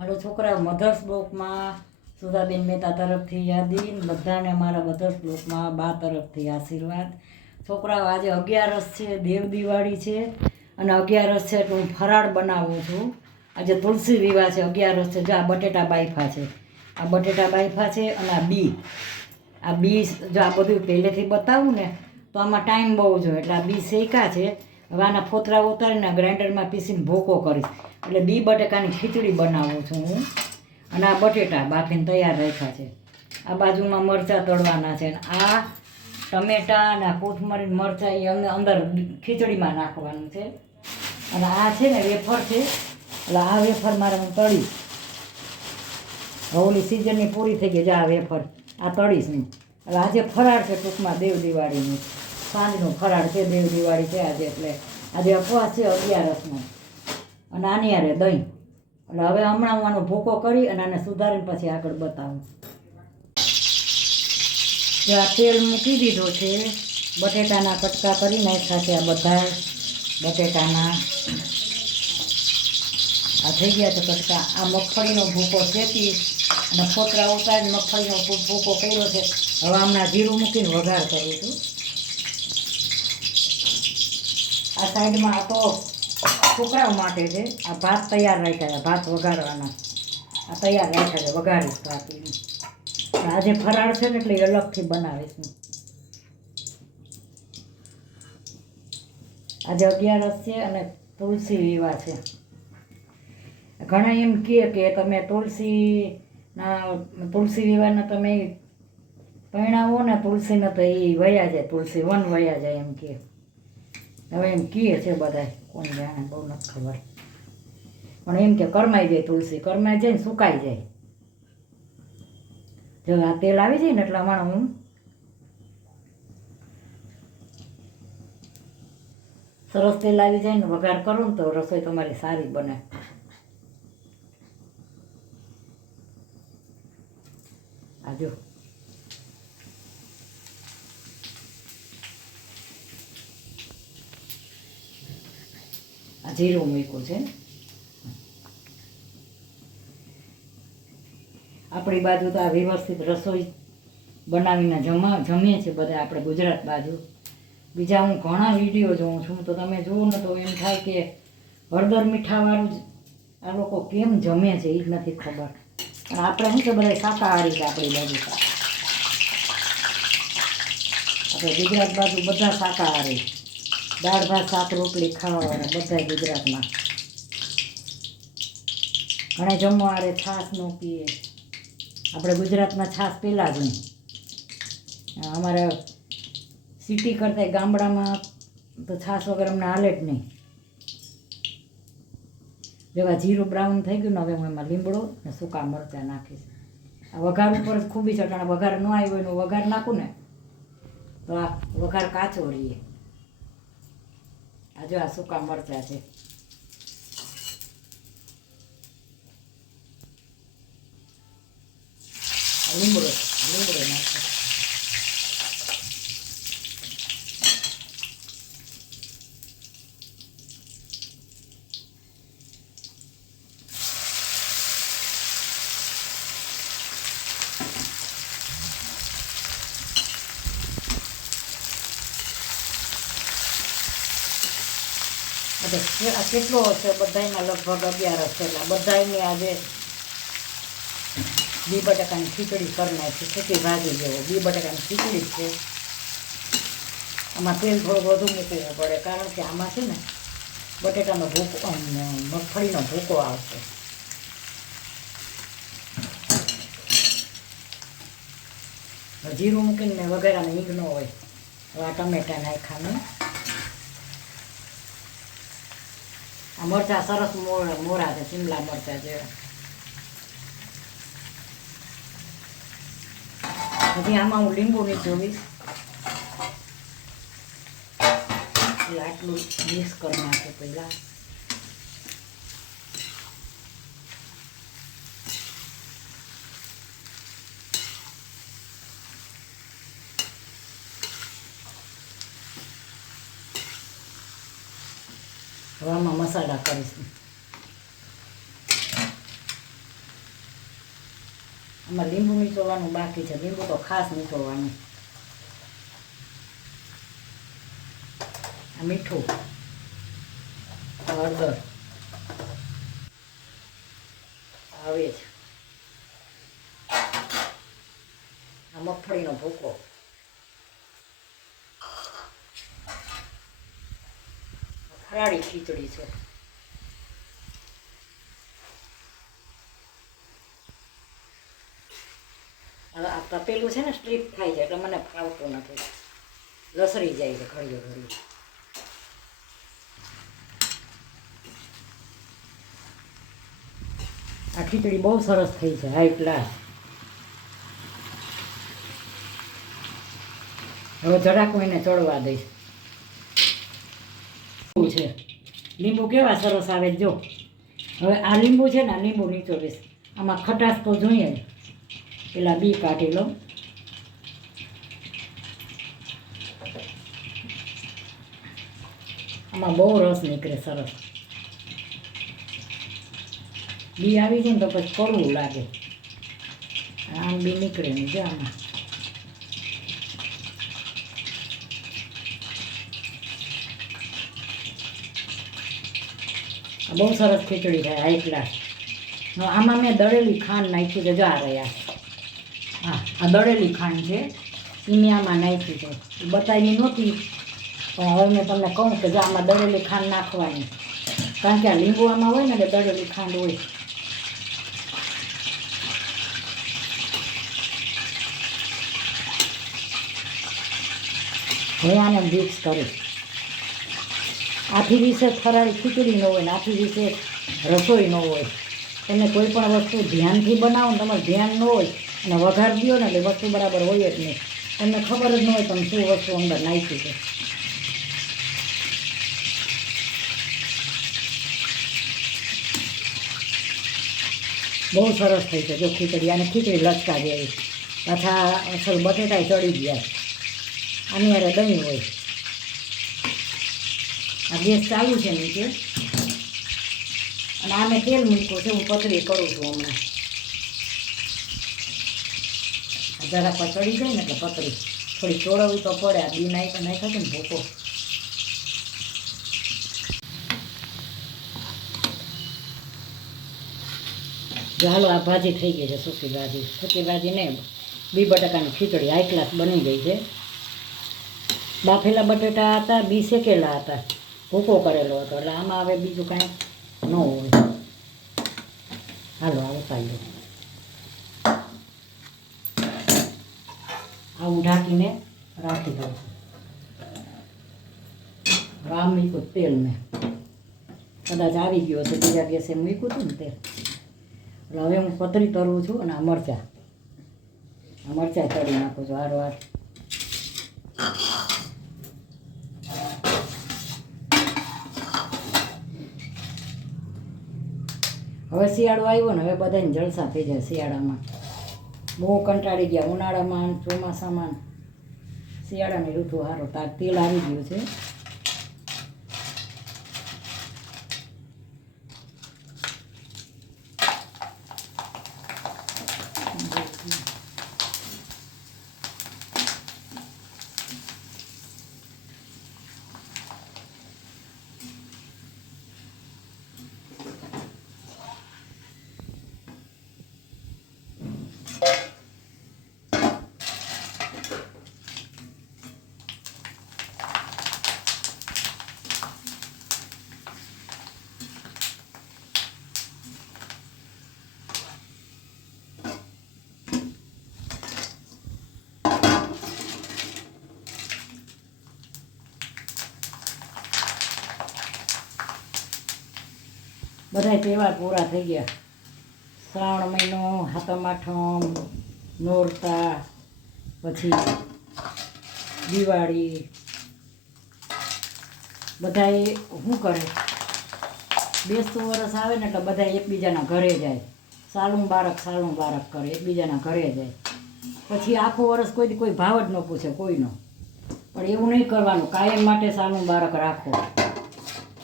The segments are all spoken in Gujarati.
હાલો છોકરાઓ, મધર્સ બ્લોકમાં સુધાબેન મહેતા તરફથી યાદી, બધાને મારા મધર્સ બ્લોકમાં બા તરફથી આશીર્વાદ. છોકરાઓ, આજે 11 છે, દેવ દિવાળી છે અને 11 છે એટલે હું ફરાળ બનાવું છું. આજે તુલસી વિવાહ છે, 11 છે. જો આ બટેટા બાયફા છે, આ બટેટા બાયફા છે અને આ બી જો આ બધું પહેલેથી બતાવું ને તો આમાં ટાઈમ બહુ જોઈએ, એટલે આ બી શેકા છે. હવે આના ફોતરા ઉતારીને ગ્રાઇન્ડરમાં પીસીને ભૂકો કરીશ, એટલે બી બટેકાની ખીચડી બનાવું છું હું. અને આ બટેટા બાફીને તૈયાર રાખ્યા છે. આ બાજુમાં મરચાં તળવાના છે, અને આ ટમેટા અને આ કોથમરી મરચાં એ અંદર ખીચડીમાં નાખવાનું છે. અને આ છે ને વેફર છે, એટલે આ વેફર મારે હું તળીશ. ઓલી સિઝનની પૂરી થઈ ગઈ છે, આ વેફર આ તળીશ હું. એટલે આજે ફરાળ છે, ટૂંકમાં દેવ દિવાળીનું સાંજનું ફરાળ છે. દેવ દિવાળી છે આજે, એટલે આજે ઉપવાસ છે 11નો. અને આની યારે દહીં. એટલે હવે હમણાં હું આનો ભૂકો કરી અને આને સુધારીને પછી આગળ બતાવું. જો આ તેલ મૂકી દીધું છે, બટેટાના કટકા કરી નાખ્યા છે. આ બધા બટેટાના આ થઈ ગયા છે કટકા. આ મગફળીનો ભૂકો શેકી અને ફોતરા ઉતારીને મગફળીનો ભૂકો કર્યો છે. હવે હમણાં જીરું મૂકીને વઘાર કરું છું. આ સાઈડમાં આ તો છોકરાઓ માટે છે. આ ભાત તૈયાર રાખ્યા છે, ભાત વઘારવાના આ તૈયાર રાખ્યા છે, વઘારીશ ભાત. આજે ફરાળ છે ને એટલે અલગથી બનાવીશ હું. આજે 11 છે અને તુલસી વિવાહ છે. ઘણા એમ કહે કે તમે તુલસી વિવાહના તમે પરણાવો ને તુલસીને તો એ વયા જાય, તુલસી વન વયા જાય એમ કહે. હવે એમ કહે છે બધા, કોણ જાણે, બહુ નથી ખબર. પણ એમ કે કરમાઈ જાય, તુલસી કરમાઈ જાય ને સુકાઈ જાય. જો આ તેલ આવી જાય ને એટલે હમણાં હું સરસ તેલ આવી જાય ને વઘાર કરું ને તો રસોઈ તમારી સારી બને. આ જો આ જીરું મૂક્યું છે. આપણી બાજુ તો આ વ્યવસ્થિત રસોઈ બનાવીને જમીએ છીએ બધા આપણે ગુજરાત બાજુ. બીજા હું ઘણા વિડીયો જોઉં છું, તો તમે જુઓ ને તો એમ થાય કે હળદર મીઠાવાળું જ આ લોકો કેમ જમે છે એ જ નથી ખબર. પણ આપણે શું છે બધા શાકાહારી છે આપણી બાજુ. આપણે ગુજરાત બાજુ બધા શાકાહારી, દાળ ભાત શાક રોટલી ખાવાવાળા બધા ગુજરાતમાં. ઘણા જમવા આરે છાશ ન પીએ. આપણે ગુજરાતમાં છાશ પહેલાં જ નહીં. અમારે સિટી કરતાં ગામડામાં તો છાશ વગર અમને હાલે જ નહીં. જેવા જીરું બ્રાઉન થઈ ગયું ને હવે હું એમાં લીમડો ને સૂકા મરચાં નાખીશ. આ વઘાર ઉપર જ ખૂબી ચટાણા, વઘાર ન આવ્યો એનો વઘાર નાખું ને તો આ વઘાર કાચો રહીએ. આ જો આ સૂકા મરચાં છે. લીમડો નાખો. આ કેટલો હશે બધાયમાં? લગભગ 11 હશે. એટલે બધાયની આજે બી બટાકાની ખીચડી કરી નાખી, ખીચડી ભાજી જેવો બી બટાકાની ખીચડી છે. આમાં તેલ થોડું વધુ મૂકવું પડે, કારણ કે આમાં છે ને બટેટાનો ભૂકો, મગફળીનો ભૂકો આવશે. જીરું મૂકીને મેં વઘારાને હિંગ ન હોય. હવે આ ટમેટા નાખ્યા. આ મરચાં સરસ મોરા છે, શિમલા મરચાં જેવા. હજી આમાં હું લીંબુ નહીં જોઈશ. આટલું મિક્સ કરી નાખું પહેલાં. હવે આમાં મસાલા કરીશું. આમાં લીંબુ નીચોવાનું બાકી છે, લીંબુ તો ખાસ નીચોવાનું. આ મીઠું, હળદર આવે છે, આ મગફળીનો ભૂકો, ફરાળી ખીચડી છે. આ તપેલું છે ને સ્ટ્રીપ થાય છે એટલે મને ફાવતું નથી, લસરી જાય છે ઘડીએ ઘડીએ. આ ખીચડી બહુ સરસ થઈ છે, હાઈ ક્લાસ. હવે જરાક એને ચડવા દઈશ. છે લીંબુ કેવા સરસ આવે જો. હવે આ લીંબુ છે ને, લીંબુ નીચોવીશ. આમાં ખટાશ તો જોઈએ જ. પેલા બી કાઢી લો. આમાં બહુ રસ નીકળે સરસ. બી આવી જાય ને તો પછી કડવું લાગે. આમ બી નીકળે ને જો આમાં. બહુ સરસ ખીચડી થાય, હાઈ ક્લાસ. આમાં મેં દળેલી ખાંડ નાખી છે, જો આ રહ્યા. હા, આ દળેલી ખાંડ છે, એને આમાં નાખી છે. બતાવી નહોતી પણ હવે મેં તમને કહું કે જો આમાં દળેલી ખાંડ નાખવાની, કારણ કે આ લીંબુ આમાં હોય ને એટલે દળેલી ખાંડ હોય. હું આને મિક્સ કરીશ. આથી વિશે ફરાળી ખીચડી ન હોય ને આથી વિશે રસોઈ ન હોય. તમે કોઈ પણ વસ્તુ ધ્યાનથી બનાવો ને, તમારે ધ્યાન ન હોય અને વઘાર દો ને એટલે વસ્તુ બરાબર હોય જ નહીં. તમને ખબર જ ન હોય તમે શું વસ્તુ અંદર નાખી છે. બહુ સરસ થઈ છે જો ખીચડી. અને ખીચડી લચકા જેવી. પાછા અસલ બટેટા ચડી ગયા. આની યારે દહીં હોય. આ ગેસ ચાલુ છે નીચે અને આમે તેલ મૂક્યું છે. હું પતરી કરું છું હમણાં. જરા પર ચડી જાય ને એટલે પતરી થોડી ચોળવવી તો પડે. આ બી નાખ્યા છે ને ભૂકો. હાલો આ ભાજી થઈ ગઈ છે, સૂકી ભાજી. સૂકી ભાજી ને બી બટાકાની ખીચડી હાઈ ક્લાસ બની ગઈ છે. બાફેલા બટેટા હતા, બી શેકેલા હતા, ભૂકો કરેલો હતો એટલે આમાં હવે બીજું કાંઈ ન હોય. હાલો આવું પાઈ દો. આવું ઢાંકીને રાખી દઉં. આ મૂક્યું તેલ મેં કદાચ આવી ગયો છે, બીજા ગેસે મૂક્યું હતું ને તેલ. એટલે હવે હું પતરી તરું છું. અને આ મરચાં તળી નાખું છું હારવાર. હવે શિયાળો આવ્યો ને, હવે બધાને જલસા થઈ જાય શિયાળામાં. બહુ કંટાળી ગયા ઉનાળામાં, ચોમાસામાં. શિયાળાની ઋતુ સારો. તાર તેલ આવી ગયું છે. બધા તહેવાર પૂરા થઈ ગયા. શ્રાવણ મહિનો, સાતમ આઠમ, નોરતા, પછી દિવાળી. બધાએ શું કરે, બેસતું વરસ આવે ને એટલે બધા એકબીજાના ઘરે જાય. સાલું બારક કરે, એકબીજાના ઘરે જાય. પછી આખું વરસ કોઈ ભાવ જ ન પૂછે કોઈનો. પણ એવું નહીં કરવાનું. કાયમ માટે સાલું બારક રાખો.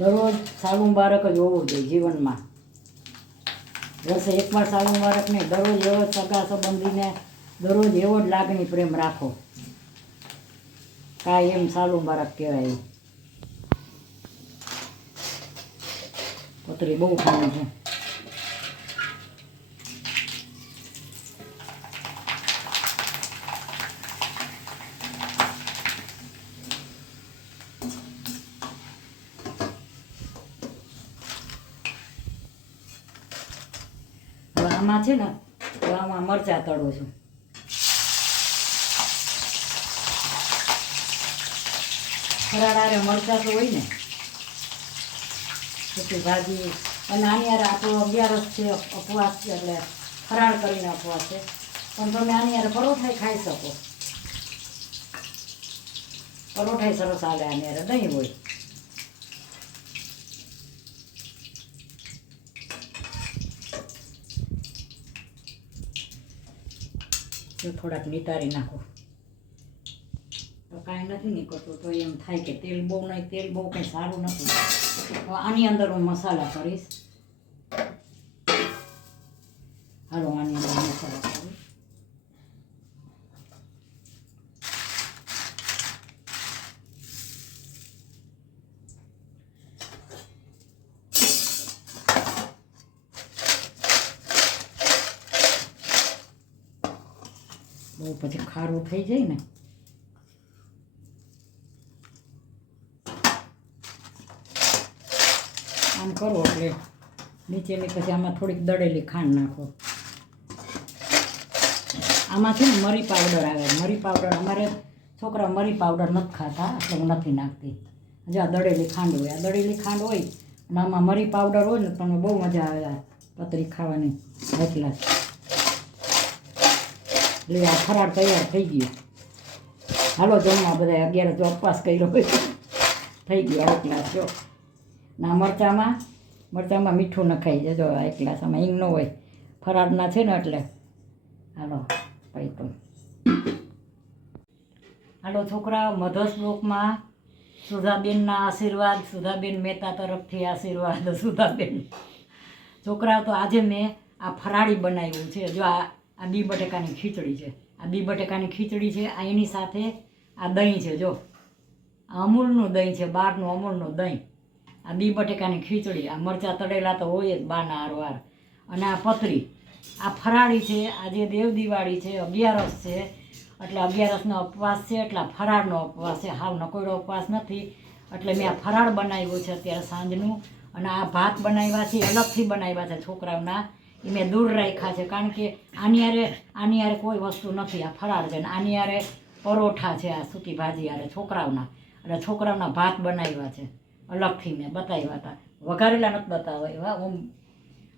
દરરોજ સાલું બારક જ હોવું જોઈએ જીવનમાં. વર્ષે એકવાર સાલ મુબારક નહીં, દરરોજ એવો જ સગા સંબંધીને દરરોજ એવો જ લાગણી પ્રેમ રાખો. કાંઈ એમ સાલ મુબારક કહેવાય. પતરી બહુ ખાણી છે. આમાં છે ને તો આમાં મરચાં તળું છું. ફરાળારે મરચાં તો હોય ને, પછી ભાજી. અને આની યાર આપણો 11 છે, ઉપવાસ છે, એટલે ફરાળ કરીને ઉપવાસ છે. પણ તમે આની યાર પરોઠાઈ ખાઈ શકો. પરોઠાઈ સરસ આવે આની યાર, દહીં હોય. થોડાક નિતારી નાખો તો કાંઈ નથી નીકળતું. તો એમ થાય કે તેલ બહુ નહીં, તેલ બહુ કંઈ સારું નથી. તો આની અંદર હું મસાલા કરીશ. હાલો આની અંદર મસાલા કરીશ. બહુ પછી ખારું થઈ જાય ને, આમ કરો એટલે નીચેની પછી આમાં થોડીક દળેલી ખાંડ નાખો. આમાં છે ને મરી પાવડર આવે. મરી પાવડર અમારે છોકરા મરી પાવડર નથી ખાતા, એટલે હું નથી નાખતી. જો આ દળેલી ખાંડ હોય, આ દળેલી ખાંડ હોય અને આમાં મરી પાવડર હોય ને, તમને બહુ મજા આવે આ પતરી ખાવાની. એટલા એટલે આ ફરાળ તૈયાર થઈ ગયો. હાલો જમવા બધા 11 જો ઉપવાસ કર્યો હોય થઈ ગયો. એક ગ્લાસ જો ના મરચાંમાં મીઠું નખાઈ જાય. જો એક ગ્લાસ આમાં હિંગ ન હોય, ફરાળના છે ને એટલે. હાલો ભાઈ તો હાલો છોકરા, મધર શ્લોકમાં સુધાબેનના આશીર્વાદ, સુધાબેન મહેતા તરફથી આશીર્વાદ. સુધાબેન છોકરા, તો આજે મેં આ ફરાળી બનાવ્યું છે. જો આ બી બટેકાની ખીચડી છે. આ બી બટેકાની ખીચડી છે. આ એની સાથે આ દહીં છે. જો આ અમૂલનું દહીં છે, બહારનું અમૂલનું દહીં. આ બી બટેકાની ખીચડી. આ મરચાં તળેલા તો હોય જ બાના હારવાર. અને આ પતરી, આ ફરાળી છે. આજે દેવ દિવાળી છે, 11 છે, એટલે 11નો ઉપવાસ છે, એટલે ફરાળનો ઉપવાસ છે. હાવ નકોડો ઉપવાસ નથી, એટલે મેં આ ફરાળ બનાવ્યું છે અત્યારે સાંજનું. અને આ ભાત બનાવ્યા છે, અલગથી બનાવ્યા છે છોકરાઓના. એ મેં દૂર રાખ્યા છે, કારણ કે આની યારે કોઈ વસ્તુ નથી. આ ફરાળ છે ને આની યારે પરોઠા છે, આ સૂકી ભાજી યારે છોકરાઓના. એટલે છોકરાઓના ભાત બનાવ્યા છે અલગથી. મેં બતાવ્યા હતા, વઘારેલા નથી બતાવ્યા, હું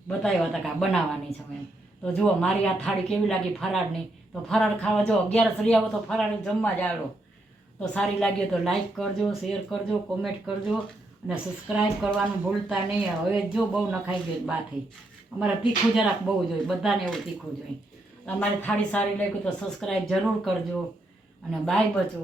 બતાવ્યા હતા કે આ બનાવવાની છે એમ. તો જુઓ મારી આ થાળી કેવી લાગી ફરાળની. તો ફરાળ ખાવા જો 11 ફરી આવો તો ફરાળ જમવા જ આવો. તો સારી લાગી તો લાઈક કરજો, શેર કરજો, કોમેન્ટ કરજો અને સબસ્ક્રાઈબ કરવાનું ભૂલતા નહીં. હવે જો બહુ નખાઈ ગઈ બાથી. અમારે તીખું જરાક બહુ જોઈએ, બધાને એવું તીખું જોઈએ. તમારી થાળી સારી લાગી તો સબસ્ક્રાઈબ જરૂર કરજો અને બાય બચો.